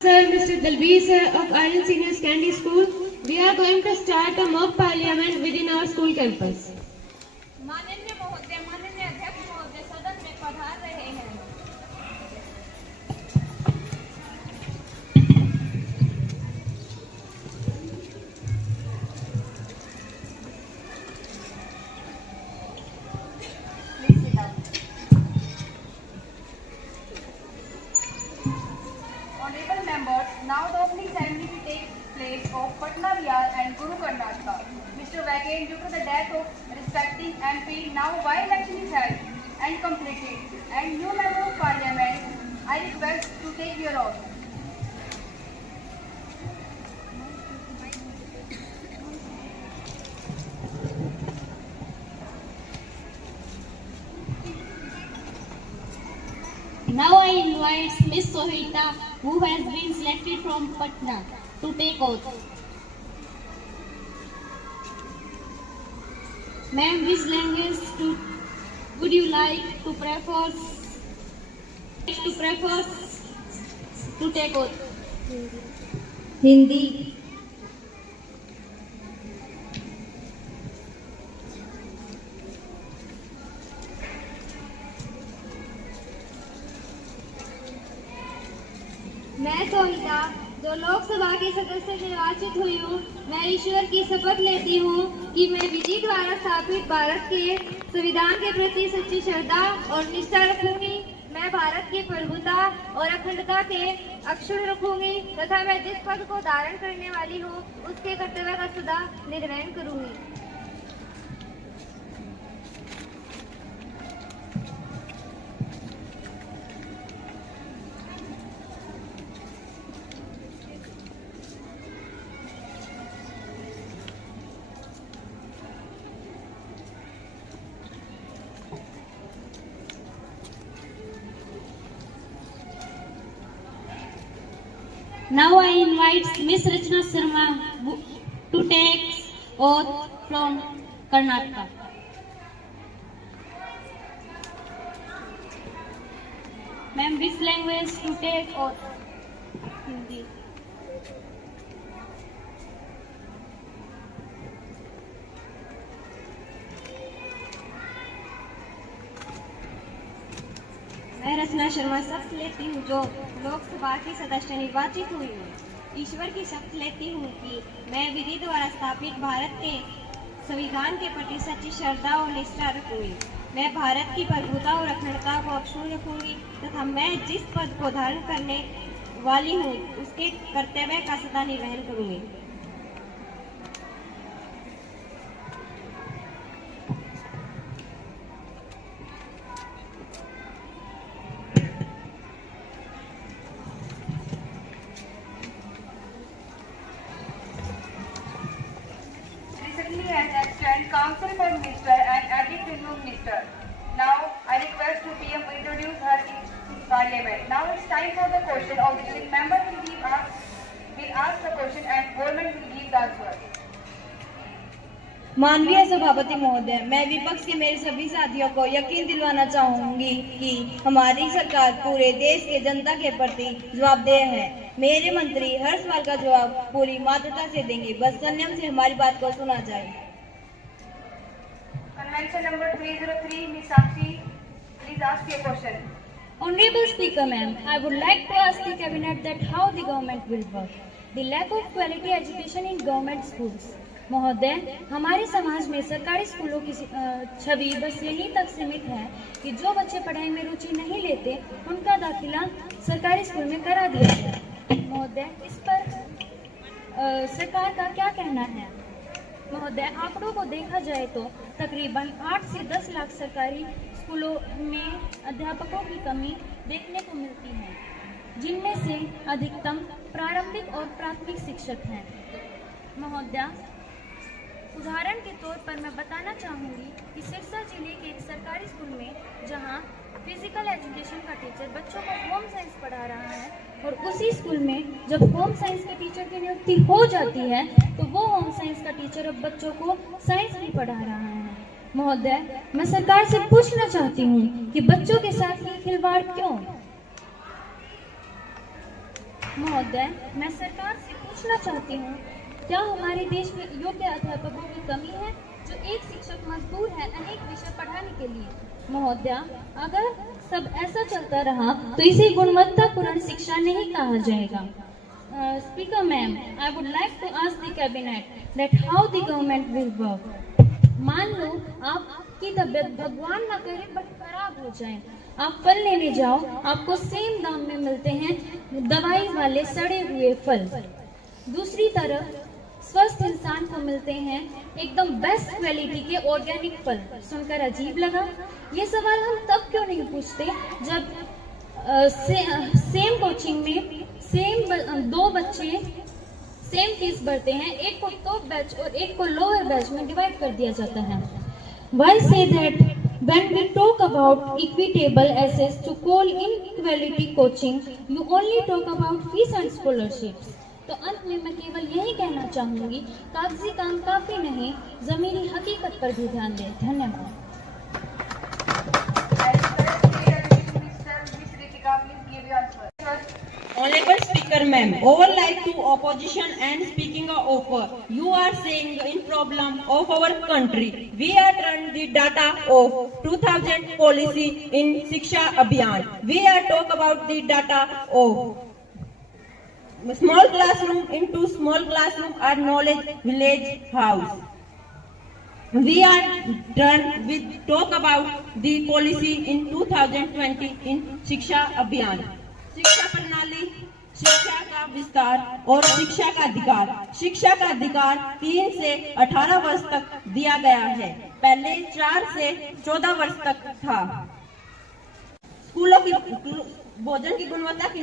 Sir, Mr. Dalbir sir of Iron Senior Secondary School, we are going to start a mock parliament within our school campus. माननीय महोदय, माननीय अध्यक्ष महोदय सदन में पधार रहे हैं। Honorable members, now the opening ceremony will take place of Patna Riyal and Guru Karnataka. Mr. Vacant, due to the death of respecting MP, now by-election is held and completed, and new member of parliament, I request to take your oath. Now I invite Miss Sohita, who has been selected from Patna, to take oath. Ma'am, which language would you like to prefer to take oath? Hindi. मैं सोहिता, जो लोकसभा के सदस्य निर्वाचित हुई हूँ, मैं ईश्वर की शपथ लेती हूँ कि मैं विधि द्वारा स्थापित भारत के संविधान के प्रति सच्ची श्रद्धा और निष्ठा रखूंगी। मैं भारत की प्रभुता और अखंडता के अक्षुण्ण रखूंगी तथा मैं जिस पद को धारण करने वाली हूँ उसके कर्तव्य का सदा निर्वहन करूंगी। Now I invite Miss Rachna Sharma to take oath from Karnataka. Ma'am, which language to take oath? Hindi. मैं रचना शर्मा शपथ लेती हूँ, जो लोकसभा की सदस्य निर्वाचित हुई हूँ। ईश्वर की शपथ लेती हूँ कि मैं विधि द्वारा स्थापित भारत के संविधान के प्रति सच्ची श्रद्धा और निष्ठा रखूंगी। मैं भारत की प्रभुता और अखंडता को अक्षुण्ण रखूंगी तथा मैं जिस पद को धारण करने वाली हूँ उसके कर्तव्य का सदा निर्वहन करूंगी। Recently extend Council for Minister and Added Revenue Minister. Now I request to PM introduce her in Parliament. Now it's time for the question of which the member will ask the question and government will give the answer. माननीय सभापति महोदय, मैं विपक्ष के मेरे सभी साथियों को यकीन दिलवाना चाहूंगी कि हमारी सरकार पूरे देश के जनता के प्रति जवाबदेह है। मेरे मंत्री हर सवाल का जवाब पूरी ईमानदारी से देंगे, बस संयम से हमारी बात को सुना जाए। Convention number 303, Ms. Sakshi, please ask your question. Honorable Speaker, ma'am, I would like to ask the Cabinet that how the government will work. The lack of quality education in government schools. महोदय, हमारे समाज में सरकारी स्कूलों की छवि बस यहीं तक सीमित है कि जो बच्चे पढ़ाई में रुचि नहीं लेते उनका दाखिला सरकारी स्कूल में करा दिया जाए। महोदय, इस पर सरकार का क्या कहना है? महोदय, आंकड़ों को देखा जाए तो तकरीबन 8 से 10 लाख सरकारी स्कूलों में अध्यापकों की कमी देखने को मिलती है, जिनमें से अधिकतम प्रारंभिक और प्राथमिक शिक्षक हैं। महोदय, उदाहरण के तौर पर मैं बताना चाहूँगी कि सिरसा जिले के एक सरकारी स्कूल में जहाँ फिजिकल एजुकेशन का टीचर बच्चों को होम साइंस पढ़ा रहा है और उसी स्कूल में जब होम साइंस के टीचर की नियुक्ति हो जाती है तो वो होम साइंस का टीचर अब बच्चों को साइंस भी पढ़ा रहा है। महोदय, मैं सरकार से पूछना चाहती हूँ कि बच्चों के साथ ये खिलवाड़ क्यों? महोदय, मैं सरकार से पूछना चाहती हूँ, क्या हमारे देश में योग्य अध्यापकों की कमी है जो एक शिक्षक मजबूर है अनेक विषय पढ़ाने के लिए? महोदय, अगर सब ऐसा चलता रहा तो इसे गुणवत्तापूर्ण शिक्षा नहीं कहा जाएगा। Speaker ma'am, I would like to ask the cabinet that how the government will work. मान लो आपकी तबीयत भगवान ना करे बट खराब हो जाए, आप फल लेने जाओ, आपको सेम दाम में मिलते हैं दवाई वाले सड़े हुए फल। दूसरी तरफ स्वस्थ इंसान को मिलते हैं एकदम बेस्ट क्वालिटी के ऑर्गेनिक फल। सुनकर अजीब लगा। ये सवाल हम तब क्यों नहीं पूछते जब सेम कोचिंग में दो बच्चे सेम फीस भरते हैं, एक को टॉप बैच और एक को लोअर बैच में डिवाइड कर दिया जाता है। Why say that when we talk about equitable access to quality coaching, you only talk about fees and scholarships? तो अंत में मैं केवल यही कहना चाहूंगी, कागजी काम काफी नहीं, जमीनी हकीकत पर भी ध्यान दें। धन्यवाद। Honorable Speaker Ma'am, overlike to opposition and speaking of offer, you are saying in problem of our country. We are turned the data of 2000 policy in Shiksha Abhiyan. We are talk about the data of small classroom into small classroom or knowledge village house. We are done with talk about the policy in 2020 in Shiksha Abhiyan. शिक्षा प्रणाली, शिक्षा का विस्तार और शिक्षा का अधिकार। शिक्षा का अधिकार 3 से 18 वर्ष तक दिया गया है, पहले 4 से 14 वर्ष तक था। स्कूलों की भोजन की गुणवत्ता की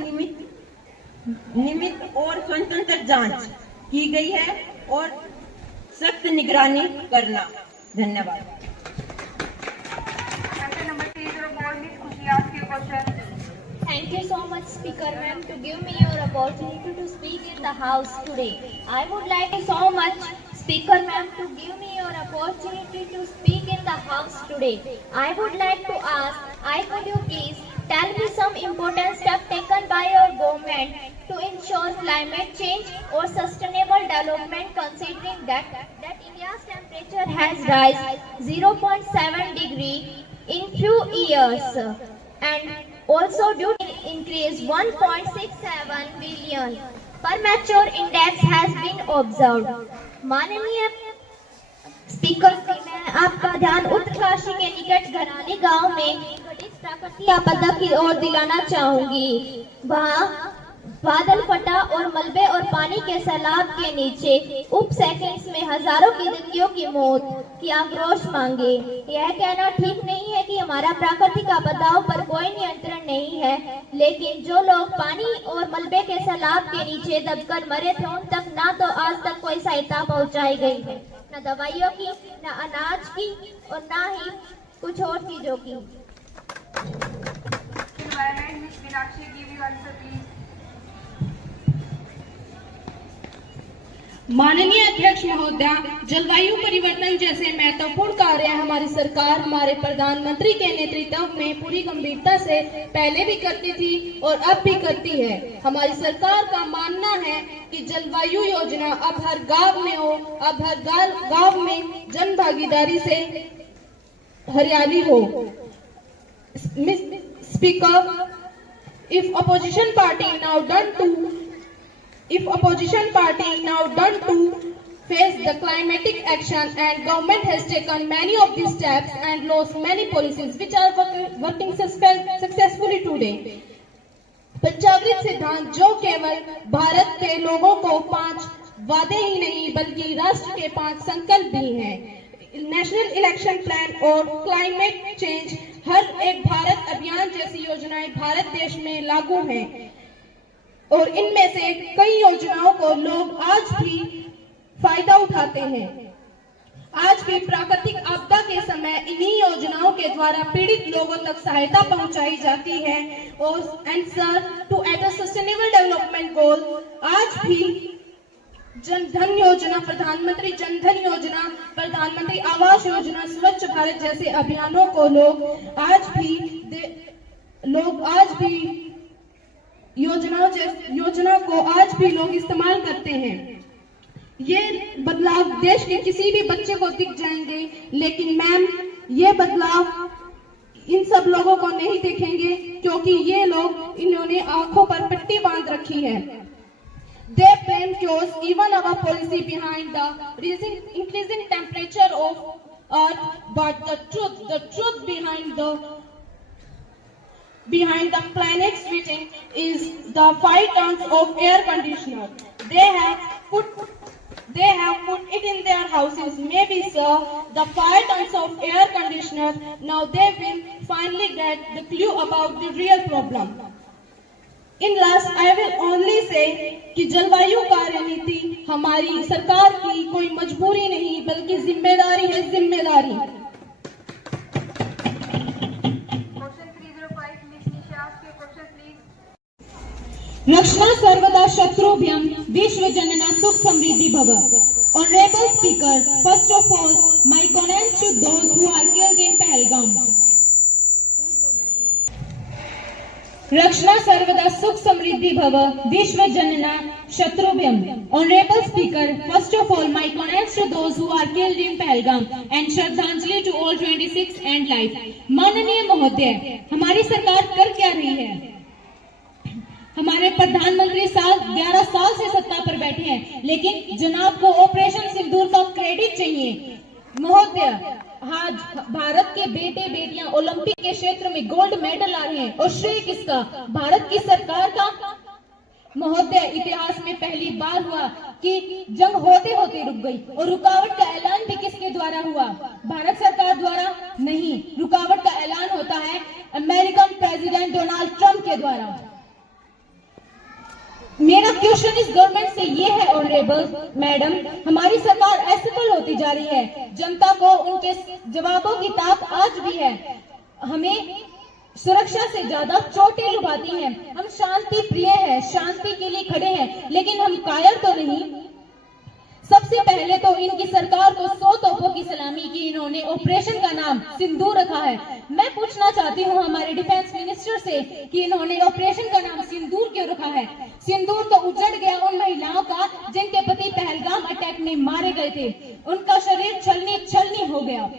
नियमित और स्वतंत्र जांच की गई है और सख्त निगरानी करना। धन्यवाद। Thank you so much, Speaker Ma'am, to give me your opportunity to speak in the House today. I would like so much, Speaker Ma'am, to give me your opportunity to speak in the House today. I would like to ask, could you please tell me some important steps taken by your government to ensure climate change or sustainable development, considering that India's temperature has risen 0.7 degree in few years, and also due to increase 1.67 billion per mature index has been observed. माननीय speaker, मैं आपका ध्यान उत्तरकाशी के निकट घरानी गांव में घटित प्राकृतिक आपदा की ओर दिलाना चाहूंगी। वहां बादल फटा और मलबे और पानी के सैलाब के नीचे उप सेकंड्स में हजारों की जिंदगियों की मौत की आक्रोश मांगे। यह कहना ठीक नहीं है कि हमारा प्राकृतिक आपदाओं पर कोई नियंत्रण नहीं है, लेकिन जो लोग पानी और मलबे के सैलाब के नीचे दबकर मरे थे, उन तक ना तो आज तक कोई सहायता पहुंचाई गई है, न दवाइयों की, न अनाज की और न ही कुछ और चीजों की। माननीय अध्यक्ष महोदया, जलवायु परिवर्तन जैसे महत्वपूर्ण कार्य हमारी सरकार हमारे प्रधानमंत्री के नेतृत्व में पूरी गंभीरता से पहले भी करती थी और अब भी करती है। हमारी सरकार का मानना है कि जलवायु योजना अब हर गांव में हो, अब हर गांव में जन भागीदारी से हरियाली हो। Speaker, if opposition party now done to face the climatic action, and government has taken many of these steps and launched many policies which are working successfully today. पंचामृत सिद्धांत जो केवल भारत के लोगों को 5 वादे ही नहीं बल्कि राष्ट्र के 5 संकल्प भी हैं। नेशनल इलेक्शन प्लान और क्लाइमेट चेंज हर एक भारत अभियान जैसी योजनाएं भारत देश में लागू हैं और इनमें से कई योजनाओं को लोग आज भी फायदा उठाते हैं। आज भी प्राकृतिक आपदा के समय इन्हीं योजनाओं के द्वारा पीड़ित लोगों तक सहायता पहुंचाई जाती है और and sir to attain sustainable development goal आज भी जन धन योजना, प्रधानमंत्री जन धन योजना, प्रधानमंत्री आवास योजना, स्वच्छ भारत जैसे अभियानों को लोग आज भी योजनाओं को आज भी लोग इस्तेमाल करते हैं। ये बदलाव देश के किसी भी बच्चे को दिख जाएंगे, लेकिन मैम ये बदलाव इन सब लोगों को नहीं दिखेंगे, क्योंकि ये लोग इन्होंने आंखों पर पट्टी बांध रखी है। They blame cures even our policy behind the increasing temperature of Earth, but the truth behind the planet switching is the 5 tons of air conditioner. They have put it in their houses. Maybe sir, the 5 tons of air conditioner. Now they will finally get the clue about the real problem. In last, I will only say कि जलवायु कार्य नीति हमारी सरकार की कोई मजबूरी नहीं, बल्कि जिम्मेदारी है, जिम्मेदारी। Question 305, Miss Nisha, ask your question please. रक्षणा सर्वदा शत्रुभ्यम विश्व जनना सुख समृद्धि भव। Honorable Speaker, first of all, my condolence to those who are killed in Pahalgam. रक्षणा सर्वदा सुख समृद्धि भव विश्व जनना शत्रुभ्यम। Honorable Speaker, first of all, my condolence to those who are killed in Pahalgam and श्रद्धांजलि to all 26 and life. माननीय महोदय, हमारी सरकार कर क्या रही है? हमारे प्रधानमंत्री 11 साल से सत्ता पर बैठे हैं, लेकिन जनाब को ऑपरेशन सिंदूर का क्रेडिट चाहिए। महोदय, आज भारत के बेटे बेटियां ओलंपिक के क्षेत्र में गोल्ड मेडल ला रहे हैं, और श्रेय किसका? भारत की सरकार का। महोदय, इतिहास में पहली बार हुआ कि जंग होते होते रुक गई, और रुकावट का ऐलान भी किसके द्वारा हुआ? भारत सरकार द्वारा नहीं, रुकावट का ऐलान होता है अमेरिकन प्रेसिडेंट डोनाल्ड ट्रंप के द्वारा। मेरा क्वेश्चन इस गवर्नमेंट से ये है, ऑनरेबल मैडम, हमारी सरकार असफल होती जा रही है, जनता को उनके जवाबों की ताक आज भी है। हमें सुरक्षा से ज्यादा चोटें लुभाती हैं। हम शांति प्रिय हैं, शांति के लिए खड़े हैं, लेकिन हम कायर तो नहीं। सबसे पहले तो इनकी सरकार को 100 तोपों की सलामी की, इन्होंने ऑपरेशन का नाम सिंदूर रखा है। मैं पूछना चाहती हूँ हमारे डिफेंस मिनिस्टर से कि इन्होंने ऑपरेशन का नाम सिंदूर क्यों रखा है? सिंदूर तो उजड़ गया उन महिलाओं का जिनके पति पहलगाम अटैक में मारे गए थे, उनका शरीर छलनी हो गया।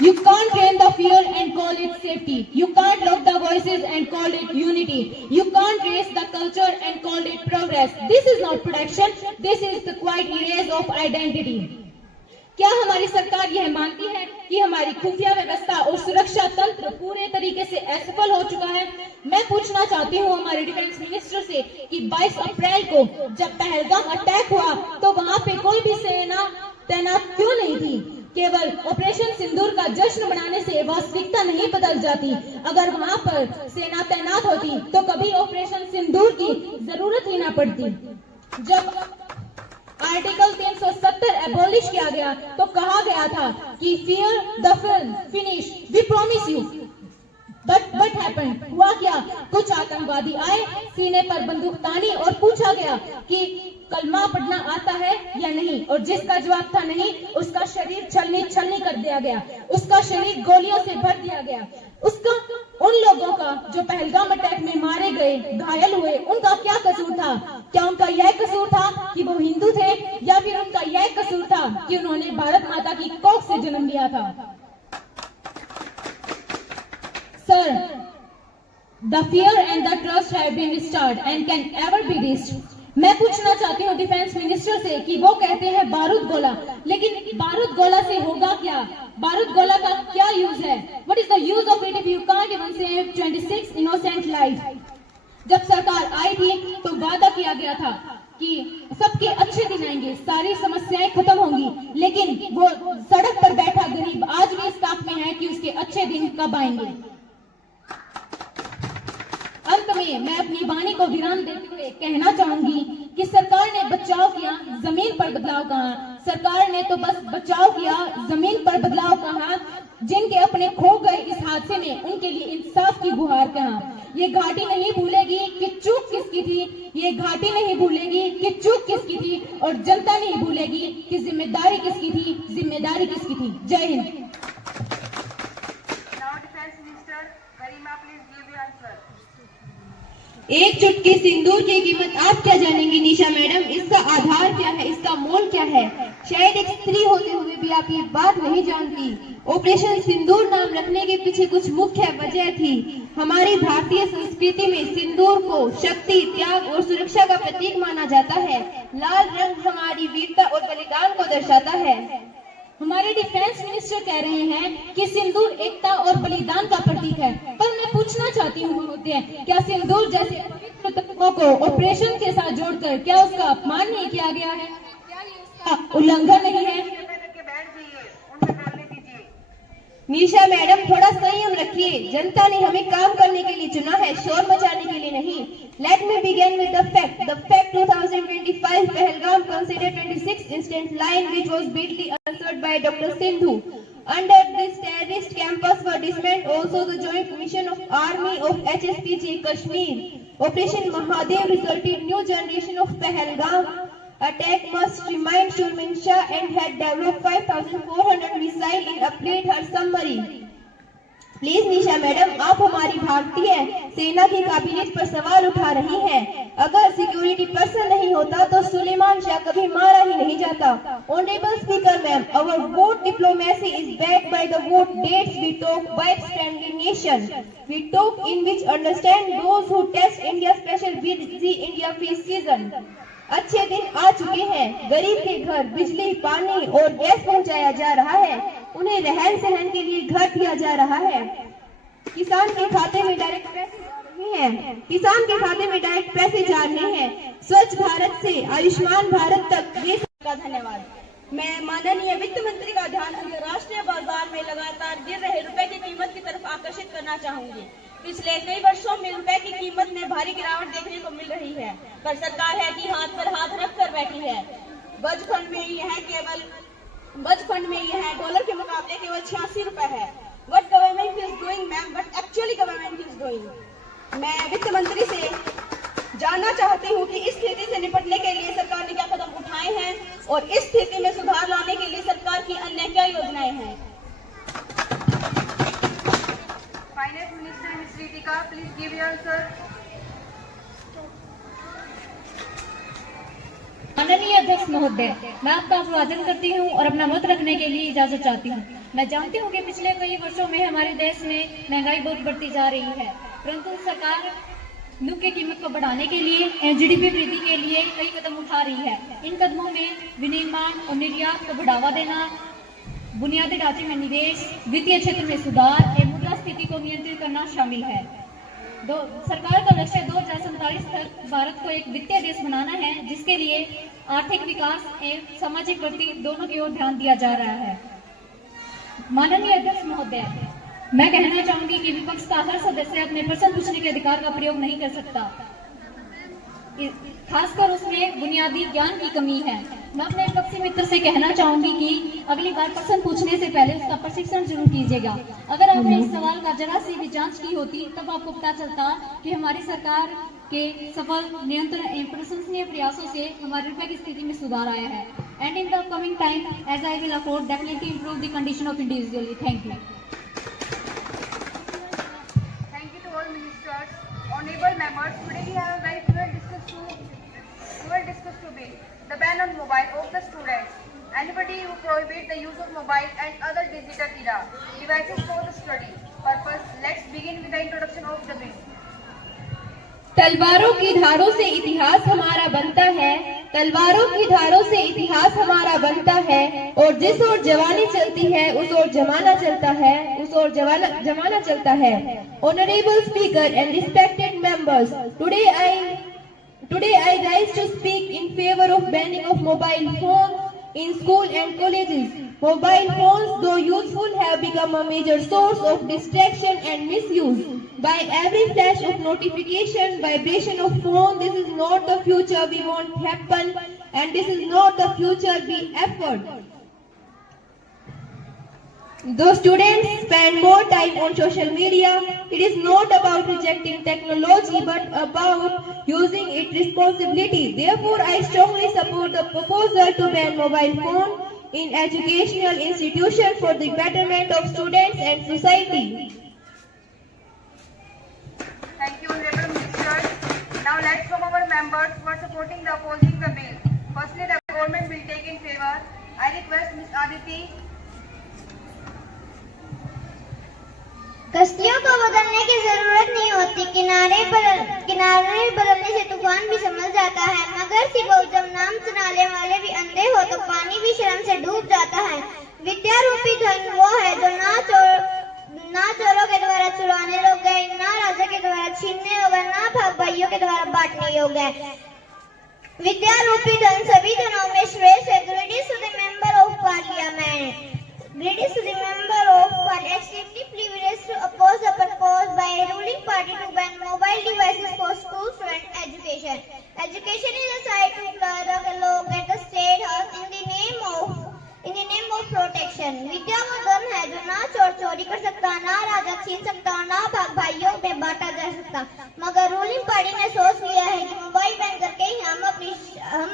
You can't train the fear and call it safety. You can't lock the voices and call it unity. You can't raise the culture and call it progress. This is not protection. This is the quiet erase of identity. क्या हमारी सरकार यह मानती है कि हमारी खुफिया व्यवस्था और सुरक्षा तंत्र पूरे तरीके से असफल हो चुका है? मैं पूछना चाहती हूँ हमारे डिफेंस मिनिस्टर से कि 22 अप्रैल को जब पहलगाम अटैक हुआ तो वहाँ पे कोई भी सेना तैनात क्यों नहीं थी? केवल ऑपरेशन सिंदूर का जश्न मनाने से वास्तविकता नहीं बदल जाती। अगर वहाँ पर सेना तैनात होती तो कभी ऑपरेशन सिंदूर की जरूरत ही ना पड़ती। जब आर्टिकल 370 एबॉलिश किया गया तो कहा गया था कि fear the film finish we promise you, but happened, हुआ क्या? कुछ आतंकवादी आए, सीने पर बंदूक तानी और पूछा गया कि कलमा पढ़ना आता है या नहीं, और जिसका जवाब था नहीं, उसका शरीर छलनी कर दिया गया, उसका शरीर गोलियों से भर दिया गया। उसका उन लोगों का जो पहलगाम अटैक में मारे गए, घायल हुए, उनका क्या कसूर था? क्या उनका यह कसूर था कि वो हिंदू थे, या फिर उनका यह कसूर था कि उन्होंने भारत माता की कोख से जन्म लिया था? Sir, the fear and the trust have been restored and can ever be reached. मैं पूछना चाहती हूँ डिफेंस मिनिस्टर से कि वो कहते हैं बारूद गोला, लेकिन बारूद गोला से होगा क्या? बारूद गोला का क्या यूज है? What is the use of it if you can't even save 26 innocent lives? जब सरकार आई थी तो वादा किया गया था कि सबके अच्छे दिन आएंगे, सारी समस्याएं खत्म होंगी, लेकिन वो सड़क पर बैठा गरीब आज भी इस ताक में है कि उसके अच्छे दिन कब आएंगे। अंत में मैं अपनी वाणी को विराम देते हुए कहना चाहूंगी कि सरकार ने बचाव किया, जमीन पर बदलाव कहा। सरकार ने तो बस बचाव किया, जमीन पर बदलाव कहा। जिनके अपने खो गए इस हादसे में, उनके लिए इंसाफ की गुहार कहा। ये घाटी नहीं भूलेगी कि चूक किसकी थी, ये घाटी नहीं भूलेगी कि चूक किसकी थी, और जनता नहीं भूलेगी कि जिम्मेदारी किसकी थी, जिम्मेदारी किसकी थी। जय Hind. Now, Defense Minister Garima, please give your answer. एक चुटकी सिंदूर की कीमत आप क्या जानेंगी निशा मैडम? इसका आधार क्या है, इसका मोल क्या है? शायद एक स्त्री होते हुए भी आप ये बात नहीं जानती। ऑपरेशन सिंदूर नाम रखने के पीछे कुछ मुख्य वजह थी। हमारी भारतीय संस्कृति में सिंदूर को शक्ति, त्याग और सुरक्षा का प्रतीक माना जाता है। लाल रंग हमारी वीरता और बलिदान को दर्शाता है। हमारे डिफेंस मिनिस्टर कह रहे हैं कि सिंदूर एकता और बलिदान का प्रतीक है, पर मैं पूछना चाहती हूँ महोदय, क्या सिंदूर जैसे पवित्र तत्वों को ऑपरेशन के साथ जोड़कर क्या उसका अपमान नहीं किया गया है? क्या ये उसका उल्लंघन नहीं है? निशा मैडम थोड़ा संयम रखिए। जनता ने हमें काम करने के लिए चुना है, शोर मचाने के लिए नहीं। Let me begin with the fact. The fact 2025 Pahalgam considered 26 incident line which was brutally answered by Dr. Sindhu. Under this terrorist campus were dismantling also the joint mission of Army of HSPJ Kashmir. Operation Mahadev resulted new generation of Pahalgam attack must remind Shurmin Shah and had developed 5,400 missile in upgrade her submarine. Please Nisha madam, आप हमारी भारतीय सेना की काबिलियत पर सवाल उठा रही हैं। अगर सिक्योरिटी पर्सन नहीं होता तो सुलेमान शाह कभी मारा ही नहीं जाता। Honourable speaker ma'am, our vote diplomacy is backed by the vote debts we talk by standing nation. We talk in which understand those who test India special busy India fees season. अच्छे दिन आ चुके हैं। गरीब के घर बिजली, पानी और गैस पहुंचाया जा रहा है। उन्हें रहन सहन के लिए घर दिया जा रहा है। किसान के खाते में डायरेक्ट पैसे जा रहे हैं। किसान के खाते में डायरेक्ट पैसे जा रहे हैं। स्वच्छ भारत से आयुष्मान भारत तक ये का धन्यवाद। मैं माननीय वित्त मंत्री का ध्यान अंतर्राष्ट्रीय बाजार में लगातार गिर रहे रुपए की कीमत की तरफ आकर्षित करना चाहूंगी। पिछले कई वर्षों में रुपए की कीमत में भारी गिरावट देखने को मिल रही है, पर सरकार है कि हाथ पर हाथ रख कर बैठी है। बजट फंड में यह डॉलर के मुकाबले केवल 86 रुपए है। What government is doing, ma'am? What actually government is doing? मैं वित्त मंत्री से जानना चाहती हूँ कि इस स्थिति से निपटने के लिए सरकार ने क्या कदम उठाए हैं और इस स्थिति में सुधार लाने के लिए सरकार की अन्य क्या योजनाएं हैं? Finance Minister Ms. Ritika, please give your answer. माननीय अध्यक्ष महोदय, मैं आपका अभिवादन करती हूं और अपना मत रखने के लिए इजाजत चाहती हूं। मैं जानती हूं कि पिछले कई वर्षों में हमारे देश में महंगाई बहुत बढ़ती जा रही है, परंतु सरकार नूक की कीमत को बढ़ाने के लिए जीडीपी वृद्धि के लिए कई कदम उठा रही है। इन कदमों में विनिर्माण और निर्यात को बढ़ावा देना, बुनियादी ढांचे में निवेश, वित्तीय क्षेत्र में सुधार और मुद्रास्फीति को नियंत्रित करना शामिल है। सरकार का लक्ष्य 2047 तक भारत को एक वित्तीय देश बनाना है, जिसके लिए आर्थिक विकास एवं सामाजिक प्रगति दोनों की ओर ध्यान दिया जा रहा है। माननीय अध्यक्ष महोदय, मैं कहना चाहूंगी कि विपक्ष का हर सदस्य अपने प्रश्न पूछने के अधिकार का प्रयोग नहीं कर सकता, खासकर उसमें बुनियादी ज्ञान की कमी है। मैं अपने विपक्षी मित्र से कहना चाहूंगी कि अगली बार प्रश्न पूछने से पहले उसका प्रशिक्षण जरूर कीजिएगा। अगर आपने इस सवाल का जरा सी भी जांच की होती तब आपको पता चलता कि हमारी सरकार के सफल नियंत्रण एवं प्रशंसनीय प्रयासों से हमारे रुपए की स्थिति में सुधार आया है। And in the coming time as I will afford definitely improve the condition of individually. Thank you. Thank you to all ministers. Honorable members, today we have a very clear discuss to be the ban on mobile of the students. Anybody who prohibit the use of mobile and other digital era devices for the study purpose. Let's begin with the introduction of the bill. तलवारों की धारों से इतिहास हमारा बनता है, तलवारों की धारों से इतिहास हमारा बनता है, और जिस ओर जवानी चलती है उस ओर जमाना चलता है, उस ओर जमाना चलता है। Honorable Speaker and respected members, today I rise to speak in favor of banning of mobile phones in school and colleges. Mobile phones, though useful, have become a major source of distraction and misuse. By every flash of notification, vibration of phone, this is not the future we want happen, and this is not the future we afford. Though students spend more time on social media, it is not about rejecting technology but about using it responsibly. Therefore, I strongly support the proposal to ban mobile phone in educational institutions for the betterment of students and society. Thank you, Honorable Minister. Now let's from our members who are supporting the opposing the bill. Firstly, the government will take in favor. I request Ms. Aditi. कश्तियों को बदलने की जरूरत नहीं होती, किनारे बदलने से तूफान भी संभल जाता है, मगर सिर्फ जब नाम सुनाने वाले भी अंधे हो तो पानी भी शर्म से डूब जाता है। विद्या रूपी धन वो है जो ना चोरों के द्वारा चुराने योग्य है, ना राजा के द्वारा छीनने योग्य, ना भाग भाइयों के द्वारा बांटने योग्य है। विद्या रूपी धन सभी धनों में श्रेष्ठ है। Greetings to the member of parliament. Greetings to the member of Parliament, extremely privileged to oppose the proposed by a ruling party to ban mobile devices for school student education. Education is a side to look at the state house in the name of protection. विद्या वो धन है जो ना चोरी कर सकता, ना राजा छीन सकता, ना भाग भाइयों में बांटा जा सकता, मगर रूलिंग पार्टी ने सोच लिया है कि मोबाइल बैन करके ही हम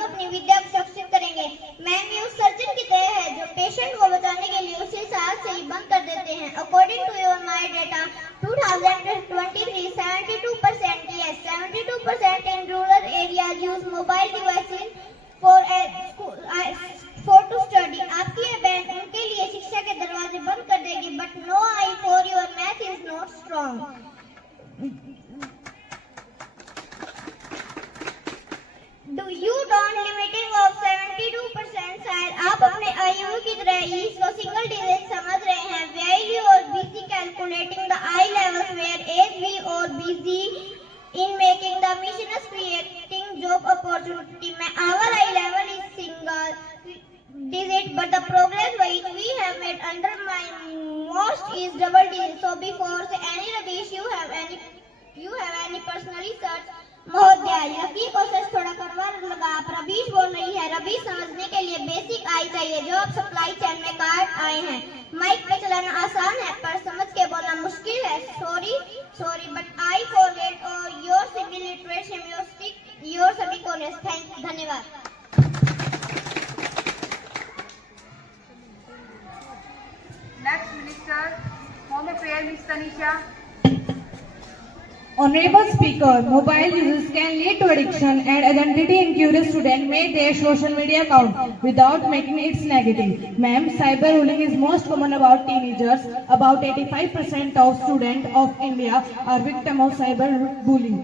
अपनी विद्या को सुरक्षित करेंगे। मैम, ये उस सर्जन की दया है जो पेशेंट को बचाने के लिए उसे साथ से ही बंद कर देते हैं। According to your my data, 2023, 72% yes, 72% in rural areas use mobile devices for to study. आपकी ये बैन उनके लिए शिक्षा के दरवाजे बंद कर देगी, but no I for your math is not strong. Do you don't limiting of 72% शायद आप अपने आयु की तरह इसको सिंगल डिजिट समझ रहे हैं। While you are busy calculating the eye levels whereas we are busy in making the missions creating job opportunity. Our eye level is single digit, but the progress which we have made under my most is double digit. So before say any rubbish you have any personally search. महोदय, यही कोशिश थोड़ा करवा लगा, आप रबीश बोल रही है। रबीश समझने के लिए बेसिक आई चाहिए जो आप सप्लाई चेन में काट आए हैं। माइक पे चलाना आसान है पर समझ के बोलना मुश्किल है। सॉरी बट आई फॉरगेट और योर सिविल लिटरेसी योर सभी को धन्यवाद। Next Minister, Home Affairs Ms. Tanisha. Honorable Speaker, mobile users can lead to addiction and identity-incurious students make their social media account without making it negative. Ma'am, cyberbullying is most common about teenagers. About 85% of students of India are victims of cyberbullying.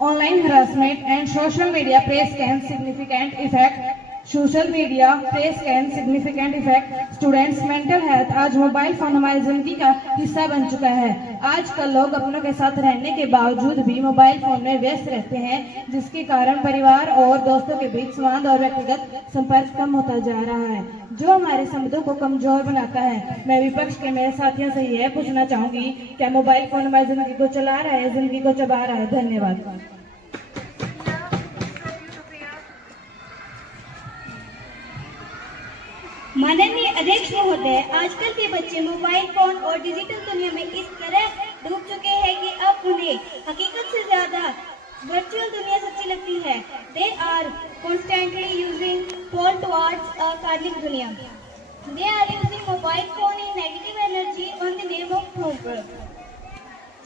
Online harassment and social media praise can significant effect. Social media press can significant effect students mental health. आज mobile phone हमारी जिंदगी का हिस्सा बन चुका है। आजकल लोग अपनों के साथ रहने के बावजूद भी मोबाइल फोन में व्यस्त रहते हैं, जिसके कारण परिवार और दोस्तों के बीच संवाद और व्यक्तिगत संपर्क कम होता जा रहा है, जो हमारे संबंधों को कमजोर बनाता है। मैं विपक्ष के मेरे साथियों से यह पूछना चाहूंगी, क्या मोबाइल फोन हमारी जिंदगी को चला रहा है, जिंदगी को चबा रहा है? धन्यवाद। माननीय अध्यक्ष महोदय, आजकल के बच्चे मोबाइल फोन और डिजिटल दुनिया में इस तरह डूब चुके हैं कि अब उन्हें हकीकत से ज्यादा वर्चुअल दुनिया सच्ची लगती है। They are constantly using phone towards a काल्पनिक दुनिया। They are using mobile phone in negative energy on the name of homework।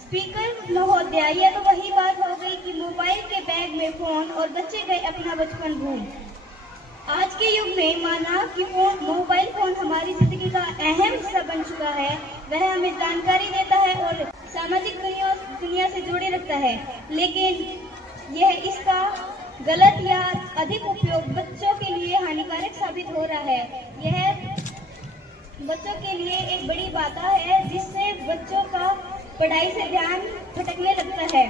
Speaker महोदय, यह तो वही बात हो गई कि मोबाइल के बैग में फोन और बच्चे गए अपना बचपन भूल। आज के युग में माना कि मोबाइल फोन हमारी जिंदगी का अहम हिस्सा बन चुका है। वह हमें जानकारी देता है और सामाजिक दुनिया से जोड़े रखता है, लेकिन यह इसका गलत या अधिक उपयोग बच्चों के लिए हानिकारक साबित हो रहा है। यह बच्चों के लिए एक बड़ी बाधा है, जिससे बच्चों का पढ़ाई से ध्यान भटकने लगता है।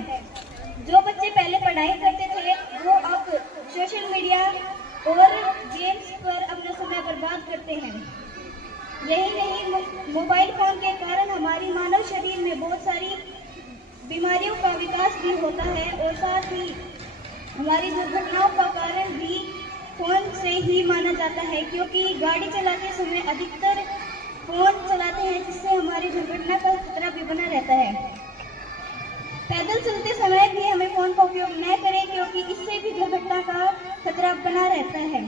जो बच्चे पहले पढ़ाई करते थे वो अब सोशल मीडिया और गेम्स पर अपना समय बर्बाद करते हैं। यही नहीं, मोबाइल फोन के कारण हमारी मानव शरीर में बहुत सारी बीमारियों का विकास भी होता है और साथ ही हमारी दुर्घटनाओं का कारण भी फोन से ही माना जाता है, क्योंकि गाड़ी चलाते समय अधिकतर फोन चलाते हैं, जिससे हमारी दुर्घटना का खतरा भी बना रहता है। पैदल चलते समय भी हमें फोन का उपयोग न करें, क्योंकि इससे भी दुर्घटना का खतरा बना रहता है।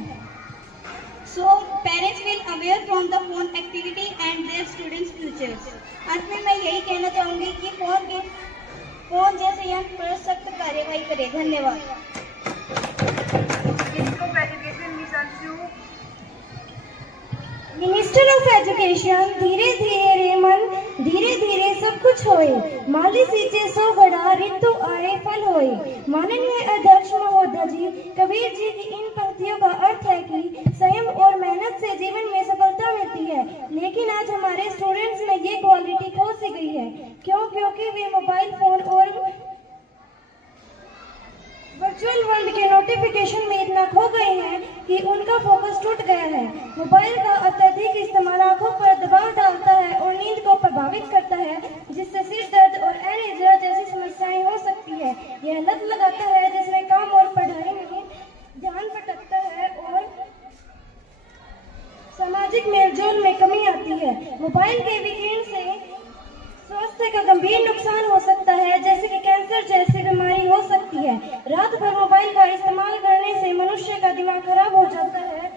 So parents will aware from the phone activity and their students' futures। अंत में मैं यही कहना चाहूँगी कि फोन जैसे यंत्र पर सख्त कार्रवाई धन्यवाद। Minister of Education, Ms. Anshu. Minister of education, धीरे धीरे मन धीरे धीरे सब कुछ होए, माली सींचे सो बड़ा ऋतु आए फल होए। माननीय अध्यक्ष महोदय जी, कबीर जी की इन पंक्तियों का अर्थ है कि संयम और मेहनत से जीवन में सफलता मिलती है, लेकिन आज हमारे स्टूडेंट्स में ये क्वालिटी खो सी गई है। क्योंकि वे मोबाइल फोन और वर्चुअल वर्ल्ड के नोटिफिकेशन में इतना खो गए हैं कि उनका फोकस टूट गया है। मोबाइल का अत्यधिक इस्तेमाल आंखों पर दबाव डालता है और नींद को प्रभावित करता है, जिससे सिर दर्द और एनीमिया जैसी समस्याएं हो सकती है। यह लत लगाता है जिसमें काम और पढ़ाई में ध्यान भटकता है और सामाजिक मेलजोल में कमी आती है। मोबाइल के विकिरण से स्वास्थ्य का गंभीर नुकसान हो सकता है, जैसे कि कैंसर जैसी बीमारी हो सकती है। रात भर मोबाइल का इस्तेमाल करने से मनुष्य का दिमाग खराब हो जाता है।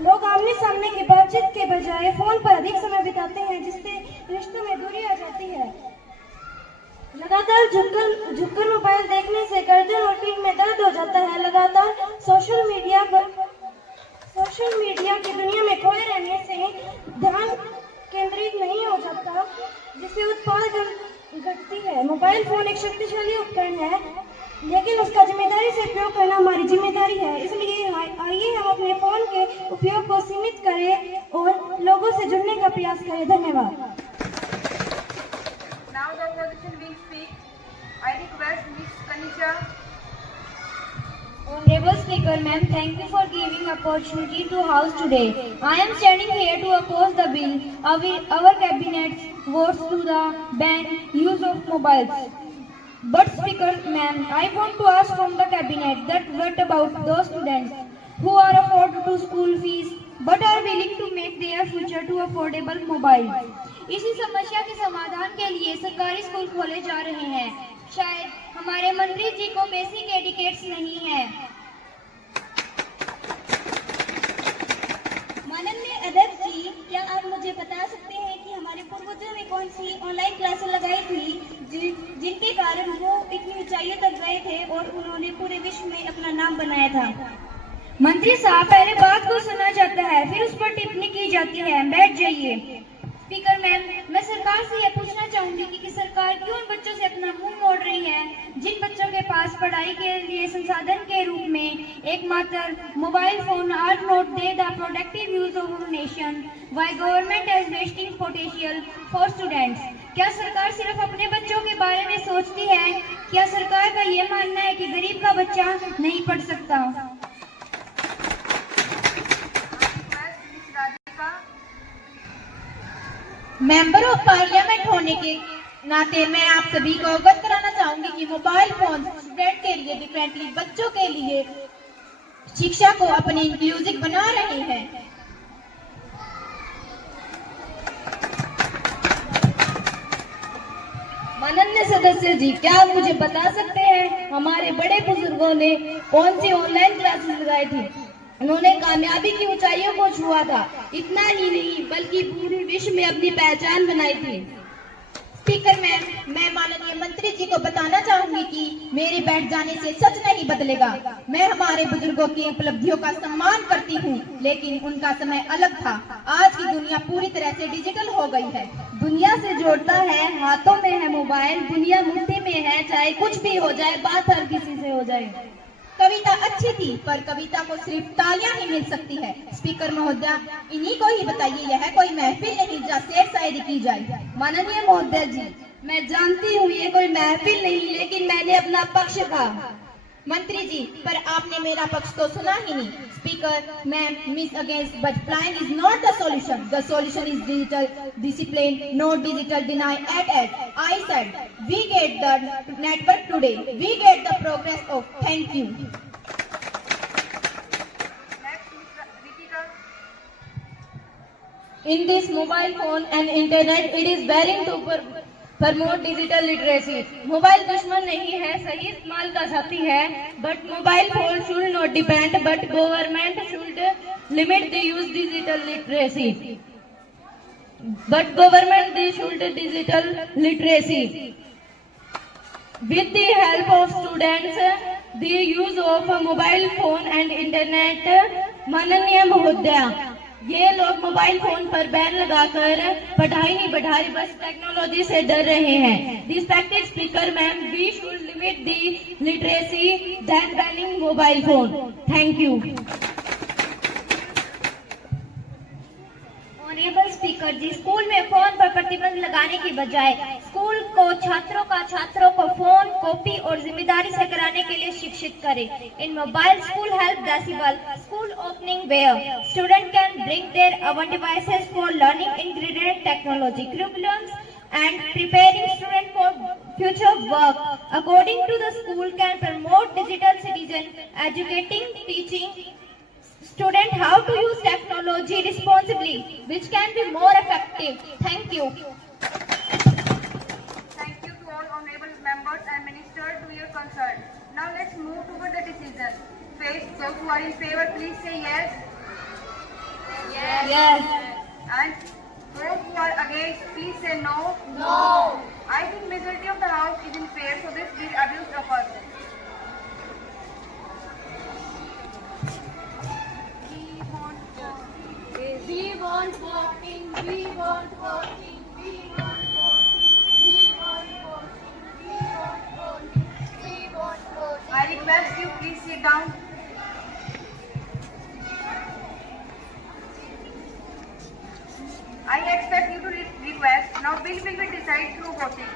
लोग आमने सामने की बातचीत के बजाय फोन पर अधिक समय बिताते हैं, जिससे रिश्तों में दूरी आ जाती है। लगातार झुककर मोबाइल देखने से गर्दन और पीठ में दर्द हो जाता है। लगातार सोशल मीडिया की दुनिया में खोए रहने से ध्यान केंद्रित नहीं हो जाता, जिससे उत्पादन घटती है। मोबाइल फोन एक शक्तिशाली उपकरण है, लेकिन उसका जिम्मेदारी से उपयोग करना हमारी जिम्मेदारी है। इसलिए आइए हम अपने फोन के उपयोग को सीमित करें और लोगों से जुड़ने का प्रयास करें। धन्यवाद। Now the opposition will speak. I request Ms. Kanisha. Honorable Speaker, ma'am, thank you for giving opportunity to House today. I am standing here to oppose the bill. Our cabinet votes to the ban use of mobiles. But Speaker, ma'am, I want to ask from the cabinet that what about those students who are afford to school fees but are willing to make their future to affordable mobile? इसी समस्या के समाधान के लिए सरकारी school खोले जा रहे हैं। शायद हमारे मंत्री जी को बेसिक एडिकेट्स नहीं है। माननीय अध्यक्ष जी, क्या आप मुझे बता सकते हैं कि हमारे पूर्वजों ने कौन सी ऑनलाइन क्लासें लगाई थी जिनके कारण वो इतनी ऊंचाइयों तक गए थे और उन्होंने पूरे विश्व में अपना नाम बनाया था? मंत्री साहब, पहले बात को सुना जाता है, फिर उस पर टिप्पणी की जाती है। बैठ जाइए। स्पीकर मैम, मैं सरकार से यह पूछना चाहूंगी कि सरकार क्यों उन बच्चों से अपना मुंह मोड़ रही है जिन बच्चों के पास पढ़ाई के लिए संसाधन के रूप में एकमात्र mobile phone are not they the productive use of nation, why government is wasting potential for students. क्या सरकार सिर्फ अपने बच्चों के बारे में सोचती है? क्या सरकार का यह मानना है कि गरीब का बच्चा नहीं पढ़ सकता? मेंबर ऑफ पार्लियामेंट होने के नाते मैं आप सभी को अवगत कराना चाहूंगी कि मोबाइल फोन स्टूडेंट के लिए, डिफरेंटली बच्चों के लिए शिक्षा को अपनी इंक्लूसिव बना रहे हैं। माननीय सदस्य जी, क्या आप मुझे बता सकते हैं हमारे बड़े बुजुर्गों ने कौन सी ऑनलाइन क्लासेस लगाई थी? उन्होंने कामयाबी की ऊंचाइयों को छुआ था। इतना ही नहीं बल्कि पूरे विश्व में अपनी पहचान बनाई थी। स्पीकर मैम, मैं माननीय मंत्री जी को बताना चाहूंगी कि मेरे बैठ जाने से सच नहीं बदलेगा। मैं हमारे बुजुर्गों की उपलब्धियों का सम्मान करती हूं, लेकिन उनका समय अलग था। आज की दुनिया पूरी तरह से डिजिटल हो गई है। दुनिया से जोड़ता है, हाथों में है मोबाइल, दुनिया मुट्ठी में है, चाहे कुछ भी हो जाए, बात हर किसी से हो जाए। कविता अच्छी थी, पर कविता को सिर्फ तालियां ही मिल सकती है। स्पीकर महोदय, इन्हीं को ही बताइए, यह कोई महफिल नहीं जहाँ शेर शायरी की जाए। माननीय महोदय जी, मैं जानती हूँ ये कोई महफिल नहीं, लेकिन मैंने अपना पक्ष कहा। मंत्री जी, पर आपने मेरा पक्ष तो सुना ही नहीं। Speaker ma'am, miss against but plan is not the solution. The solution is digital discipline, not digital deny at I said we get the network today, we get the progress of. Thank you. Next, Ms. Ritika. In this mobile phone and internet, it is bearing to promote digital literacy. Mobile दुश्मन नहीं है, सही इस्तेमाल का साथी है। But mobile phone should not depend, but government should limit the use digital literacy. But government they should digital literacy. With the help of students, the use of mobile phone and internet, माननीय महोदया, ये लोग mobile phone पर ban लगाकर पढ़ाई नहीं बढ़ा रही, बस टेक्नोलॉजी से डर रहे हैं। Respected speaker ma'am, we should limit the literacy than banning mobile phone. Thank you. Honourable speaker ji, school में फोन पर प्रतिबंध लगाने की बजाय स्कूल को छात्रों को फोन, कॉपी और जिम्मेदारी से कराने के लिए शिक्षित करें। In mobile school help decibel school opening where student can bring their own devices for learning ingredient technology curriculums and preparing student for future work. According to the school can promote digital citizen, educating, teaching student how to use technology responsibly, which can be more effective. Thank you. Thank you to all honorable members and minister to your concern. Now let's move toward the decision. First, those who are in favor, please say yes. Yes. And those who are against, please say no. No. I think majority of the house is in favor, so this will abuse the person. We want voting, we want voting, we want voting, we want voting, we want voting, we want voting. I request you please sit down. I expect you to request. Now bill will be decided through voting.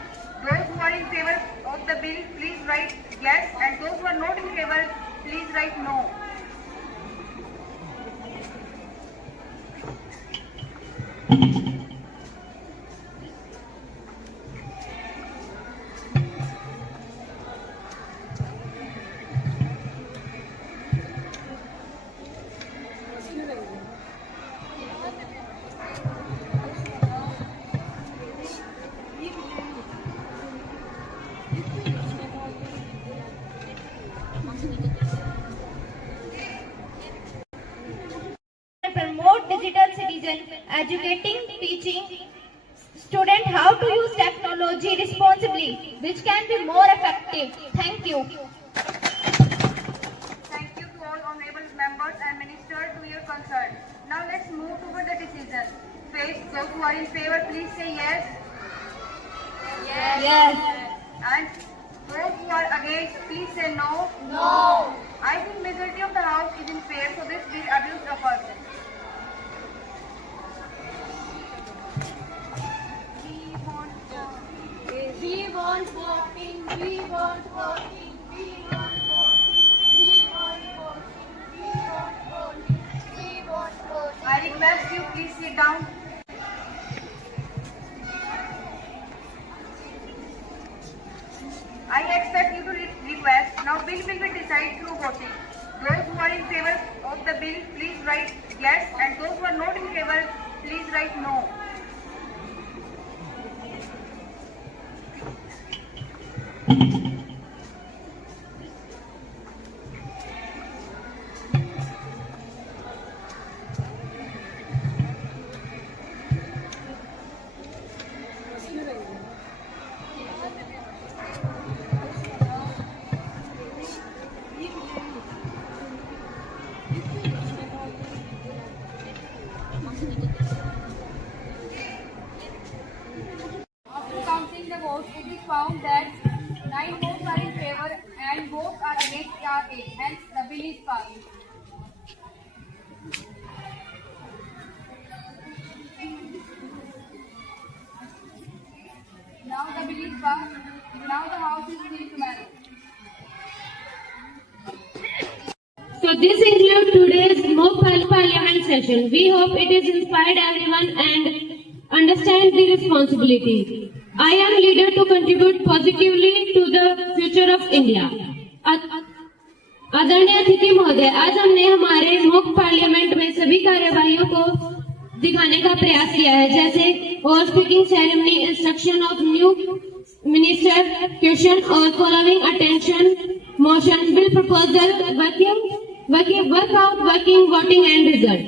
Those who are in favor of the bill, please write yes, and those who are not in favor, please write no. Promote digital citizen, educating, teaching student how to use technology responsibly, which can be more effective. Thank you. Thank you to all honorable members and minister to your concern. Now let's move toward the decision. First, those who are in favor, please say yes. Yes. And those who are against, please say no. No. I think majority of the house is in favor, so this will abuse the person. We want voting, we want voting, we want voting, we want voting, we want voting, we want voting. I request you please sit down. I expect you to request. Now bill will be decided through voting. Those who are in favor of the bill, please write yes, and those who are not in favor, please write no. After counting the votes, it is found that 9 votes are in favor and votes are against are 8. Hence, the bill is passed. Now the bill is passed. Now the house is free to marry. So this includes today's mock parliament session. We hope it has inspired everyone and understand the responsibility. I am leader to contribute positively to the future of India. आदरणीय अतिथि महोदय, आज हमने हमारे mock parliament में सभी कार्यवाहियों को दिखाने का प्रयास किया है, जैसे और speaking ceremony, instruction of new minister, question और following attention, motion, bill proposal, workout, working, voting and result.